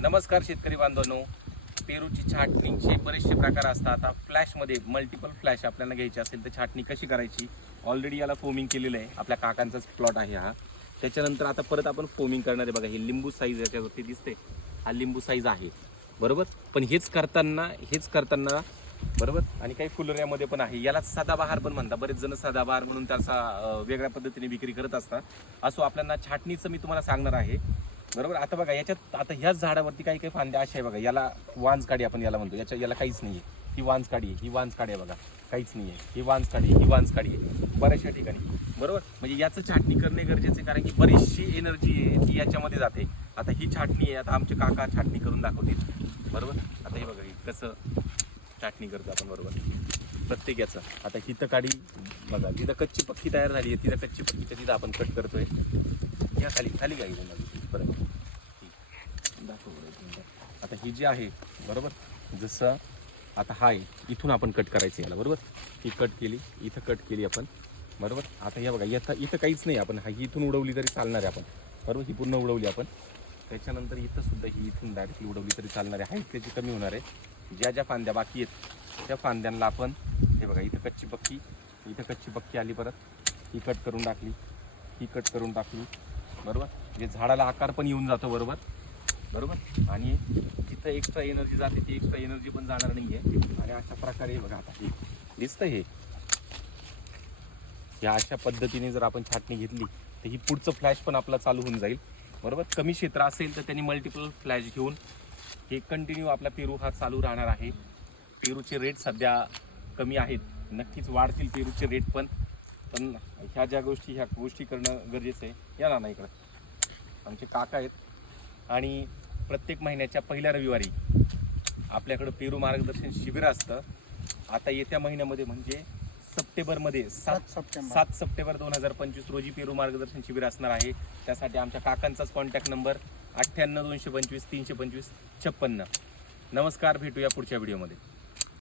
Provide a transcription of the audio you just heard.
नमस्कार शेतकरी बांधवांनो, पेरूची छाटणीचे बरेचसे प्रकार असतात. आता फ्लॅशमध्ये मल्टिपल फ्लॅश आपल्याला घ्यायची असेल तर छाटणी कशी करायची, ऑलरेडी याला फोमिंग केलेलं आहे. आपल्या काकांचाच प्लॉट आहे हा. त्याच्यानंतर आता परत आपण फोमिंग करणार आहे. बघा, हे लिंबू साईज याच्यावरती दिसते, हा लिंबू साईज आहे बरोबर. पण हेच करताना बरोबर. आणि काही फुलऱ्यामध्ये पण आहे, याला सदाबहार पण म्हणतात. बरेच जण सदाबहार म्हणून त्याचा वेगळ्या पद्धतीने विक्री करत असतात. असो, आपल्याला छाटणीचं मी तुम्हाला सांगणार आहे बरोबर. आता बघा, याच्यात आता ह्याच झाडावरती काही काही फांद्या अशा आहे बघा, याला वांज काडी आपण याला म्हणतो. याला काहीच नाही आहे. ही वांज काडी आहे, ही वांज काडी आहे बघा, काहीच नाही आहे. ही वांज काडी आहे, ही वांज काडी आहे बऱ्याचशा ठिकाणी बरोबर. म्हणजे याचं छाटणी करणे गरजेचे आहे, कारण की बरीचशी एनर्जी आहे ती याच्यामध्ये जाते. आता ही छाटणी आहे, आता आमचे काका छाटणी करून दाखवतील बरोबर. आता हे बघा, हे कसं छाटणी करतो आपण बरोबर प्रत्येक याचं. आता हिथं काडी बघा, जिथं कच्ची पक्की तयार झाली आहे, तिथं कच्ची पक्कीच्या तिथं आपण कट करतोय. या खाली खाली काय बरं दाखव. आता ही जी आहे बरोबर, जसं आता हा आहे, इथून आपण कट करायचं याला बरोबर. ही कट केली, इथं कट केली आपण बरोबर. आता हे बघा, इथं काहीच नाही, आपण हा इथून उडवली तरी चालणार आहे आपण बरोबर. ही पूर्ण उडवली आपण. त्याच्यानंतर इथं सुद्धा ही इथून डायरेक्टली उडवली तरी चालणार आहे. हाईट त्याची कमी होणार आहे. ज्या ज्या बाकी आहेत त्या फांद्यांना आपण हे बघा, इथं कच्ची पक्की आली, परत ही कट करून टाकली, ही कट करून टाकली बरोबर. म्हणजे झाडाला आकार पण येऊन जातो बरोबर. आणि जिथं एक्स्ट्रा एनर्जी जाते ती एक्स्ट्रा एनर्जी पण जाणार नाही आहे. आणि अशा प्रकारे बघा, आता हे दिसतं, हे या अशा पद्धतीने जर आपण छाटणी घेतली तर ही पुढचं फ्लॅश पण आपला चालू होऊन जाईल बरोबर. कमी क्षेत्र असेल तर त्यांनी मल्टिपल फ्लॅश घेऊन हे कंटिन्यू आपला पेरू हा चालू राहणार आहे. पेरूचे रेट सध्या कमी आहेत, नक्कीच वाढतील पेरूचे रेट पण ह्या गोष्टी करणं गरजेचं आहे. या ना इकडं आमचे काका आहेत. आणि प्रत्येक महिन्याच्या पहिल्या रविवारी आपल्याकडं पेरू मार्गदर्शन शिबिर असतं. आता येत्या महिन्यामध्ये म्हणजे सप्टेंबरमध्ये 7 सप्टेंबर 2025 रोजी पेरू मार्गदर्शन शिबिर असणार आहे. त्यासाठी आमच्या काकांचाच कॉन्टॅक्ट नंबर 98 225 325 56. नमस्कार, भेटूया पुढच्या व्हिडिओमध्ये.